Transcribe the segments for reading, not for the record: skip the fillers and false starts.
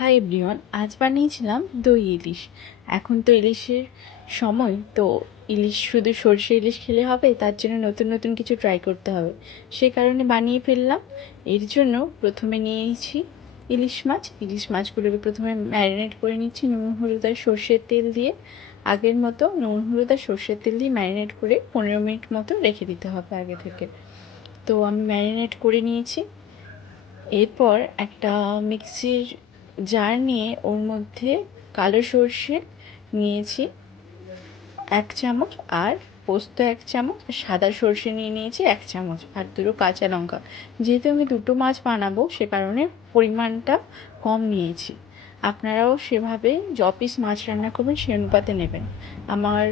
Hi everyone, আজ বানিয়েছিলাম দই ইলিশ। এখন তো ইলিশের সময়, তো ইলিশ শুধু সরষে ইলিশ খেলে হবে, তার জন্য নতুন নতুন কিছু ট্রাই করতে হবে। সে কারণে বানিয়ে ফেললাম। এর জন্য প্রথমে নিয়েছি ইলিশ মাছগুলোকে প্রথমে ম্যারিনেট করে নিচ্ছি নুন হলুদ আর সর্ষের তেল দিয়ে। আগের মতো নুন হলুদ আর সর্ষের তেল দিয়ে ম্যারিনেট করে 15 মিনিট মতো রেখে দিতে হবে আগে থেকে। তো আমি ম্যারিনেট করে নিয়েছি। এরপর একটা মিক্সির জার নিয়ে ওর মধ্যে কালো সর্ষে নিয়েছি 1 চামচ, আর পোস্ত 1 চামচ, সাদা সর্ষে নিয়েছি 1 চামচ, আর দুটো কাঁচা লঙ্কা। যেহেতু আমি দুটো মাছ বানাবো, সে কারণে পরিমাণটা কম নিয়েছি। আপনারাও সেভাবে পিস মাছ রান্না করবেন সেই অনুপাতে নেবেন। আমার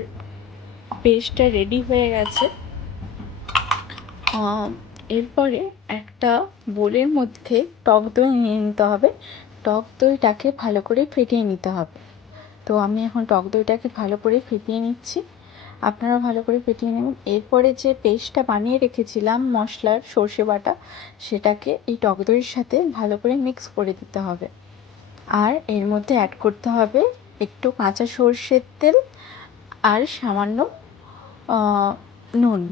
পেস্টটা রেডি হয়ে গেছে। এরপরে একটা বোলের মধ্যে টক দই নিয়ে নিতে হবে। টক দইটাকে ভালো করে ফেটিয়ে নিতে হবে। তো আমি এখন টক দইটাকে ভালো করে ফেটিয়ে নিচ্ছি, আপনারা ভালো করে ফেটিয়ে নেবেন। এরপরে যে পেস্টটা বানিয়ে রেখেছিলাম মশলার সর্ষে বাটা, সেটাকে এই টক দইয়ের সাথে ভালো করে মিক্স করে দিতে হবে। আর এর মধ্যে অ্যাড করতে হবে একটু কাঁচা সর্ষের তেল আর নুন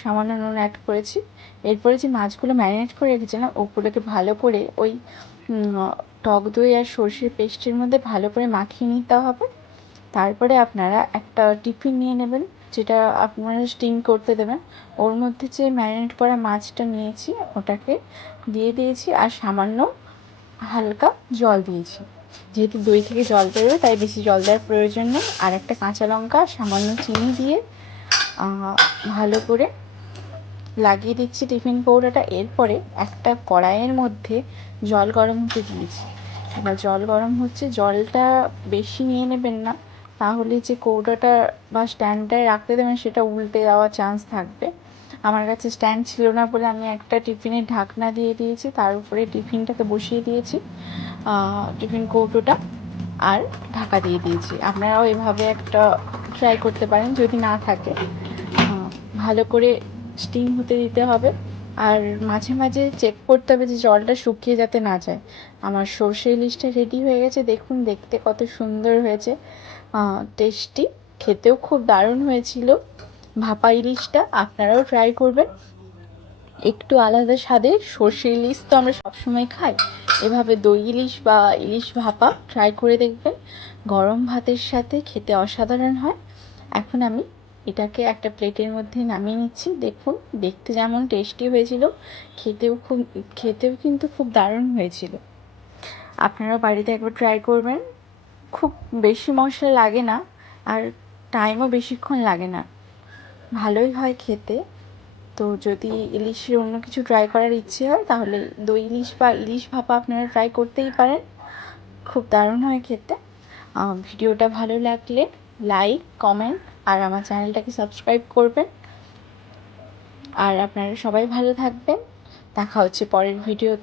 সামান্য নুন অ্যাড করেছি। এরপরে যে মাছগুলো ম্যারিনেট করে রেখেছিলাম, ওগুলোকে ভালো করে ওই টক দই আর সর্ষের পেস্টের মধ্যে ভালো করে মাখিয়ে নিতে হবে। তারপরে আপনারা একটা টিফিন নিয়ে নেবেন, যেটা আপনারা স্টিম করতে দেবেন। ওর মধ্যে যে ম্যারিনেট করা মাছটা নিয়েছি ওটাকে দিয়ে দিয়েছি, আর সামান্য হালকা জল দিয়েছি। যেহেতু দই থেকে জল বেরোবে, তাই বেশি জল দেওয়ার প্রয়োজন নেই। আর একটা কাঁচা লঙ্কা, সামান্য চিনি দিয়ে ভালো করে লাগিয়ে দিচ্ছি টিফিন কৌটোটা। এরপরে একটা কড়াইয়ের মধ্যে জল গরম হতে দিয়েছি। এবার জল গরম হচ্ছে, জলটা বেশি নিয়ে নেবেন না, তাহলে যে কৌটোটা বা স্ট্যান্ডটায় রাখতে দেবেন সেটা উল্টে যাওয়ার চান্স থাকবে। আমার কাছে স্ট্যান্ড ছিল না বলে আমি একটা টিফিনের ঢাকনা দিয়ে দিয়েছি, তার উপরে টিফিনটাকে বসিয়ে দিয়েছি, টিফিন কৌটোটা, আর ঢাকা দিয়ে দিয়েছি। আপনারাও এভাবে একটা ট্রাই করতে পারেন যদি না থাকে। ভালো করে স্টিম হতে দিতে হবে, আর মাঝে মাঝে চেক করতে হবে যে জলটা শুকিয়ে যাতে না যায়। আমার সর্ষে ইলিশটা রেডি হয়ে গেছে, দেখুন দেখতে কত সুন্দর হয়েছে, টেস্টি, খেতেও খুব দারুণ হয়েছিল ভাপা ইলিশটা। আপনারাও ট্রাই করবেন, একটু আলাদা স্বাদে। সর্ষে ইলিশ তো আমরা সবসময় খাই, এভাবে দই ইলিশ বা ইলিশ ভাপা ট্রাই করে দেখবেন। গরম ভাতের সাথে খেতে অসাধারণ হয়। এখন আমি এটাকে একটা প্লেটের মধ্যে নামিয়ে নিচ্ছি। দেখুন দেখতে যেমন টেস্টি হয়েছিল, খেতেও কিন্তু খুব দারুণ হয়েছিল। আপনারাও বাড়িতে একবার ট্রাই করবেন। খুব বেশি মশলা লাগে না, আর টাইমও বেশিক্ষণ লাগে না, ভালোই হয় খেতে। তো যদি ইলিশের অন্য কিছু ট্রাই করার ইচ্ছে হয়, তাহলে দই ইলিশ বা ইলিশ ভাপা আপনারা ট্রাই করতেই পারেন, খুব দারুণ হয় খেতে। ভিডিওটা ভালো লাগলে লাইক, কমেন্ট আর আমার চ্যানেলটাকে সাবস্ক্রাইব করবেন। আর আপনারা সবাই ভালো থাকবেন। দেখা হচ্ছে পরের ভিডিওতে।